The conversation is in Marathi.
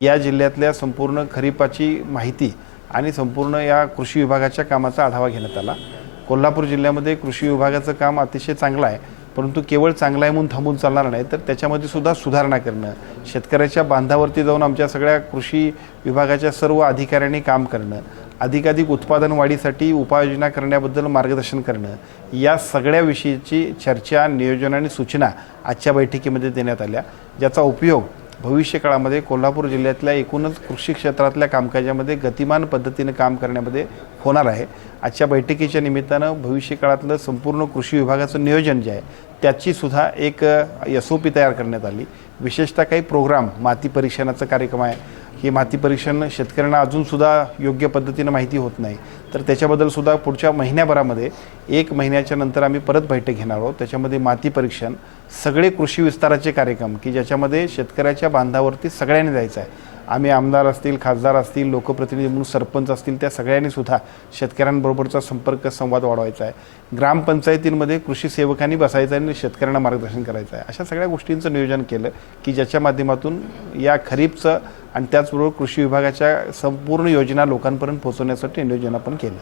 या जिल्ह्यातल्या संपूर्ण खरीपाची माहिती आणि संपूर्ण या कृषी विभागाच्या कामाचा आढावा घेण्यात आला। कोल्हापूर जिल्ह्यामध्ये कृषी विभागाचं काम अतिशय चांगलं आहे, परंतु केवळ चांगलं आहे म्हणून थांबून चालणार नाही, तर त्याच्यामध्ये सुद्धा सुधारणा करणं, शेतकऱ्याच्या बांधावरती जाऊन आमच्या सगळ्या कृषी विभागाच्या सर्व अधिकाऱ्यांनी काम करणं, अधिकाधिक उत्पादन वाढीसाठी उपाययोजना करण्याबद्दल मार्गदर्शन करणं, या सगळ्या विषयीची चर्चा, नियोजन आणि सूचना आजच्या बैठकीमध्ये देण्यात आल्या, ज्याचा उपयोग भविष्य काळामध्ये कोल्हापूर जिल्ह्यातल्या एकूणच कृषी क्षेत्रातल्या कामकाजामध्ये गतिमान पद्धतीने काम करण्यामध्ये होणार आहे। आजच्या बैठकीच्या निमित्तानं भविष्य काळातलं संपूर्ण कृषी विभागाचं नियोजन जे आहे त्याची सुद्धा एक SOP तयार करण्यात आली। विशेषतः काही प्रोग्राम, माती परीक्षणाचा कार्यक्रम आहे, ही माती परीक्षण शेतकऱ्यांना अजूनसुद्धा योग्य पद्धतीने माहिती होत नाही, तर त्याच्याबद्दल सुद्धा पुढच्या महिन्याभरामध्ये 1 महिन्याच्या नंतर आम्ही परत बैठक घेणार आहोत। त्याच्यामध्ये माती परीक्षण, सगळे कृषी विस्ताराचे कार्यक्रम की ज्याच्यामध्ये शेतकऱ्याच्या बांधावरती सगळ्यांनी जायचं आहे। आम्ही आमदार असतील, खासदार असतील, लोकप्रतिनिधी म्हणून सरपंच असतील, त्या सगळ्यांनी सुद्धा शेतकऱ्यांबरोबरचा संपर्क, संवाद वाढवायचा आहे। ग्रामपंचायतींमध्ये कृषी सेवकांनी बसायचं आणि शेतकऱ्यांना मार्गदर्शन करायचं आहे। अशा सगळ्या गोष्टींचं नियोजन केलं की ज्याच्या माध्यमातून या खरीपचं आणि त्याचबरोबर कृषी विभागाच्या संपूर्ण योजना लोकांपर्यंत पोहोचवण्यासाठी नियोजन आपण केलं।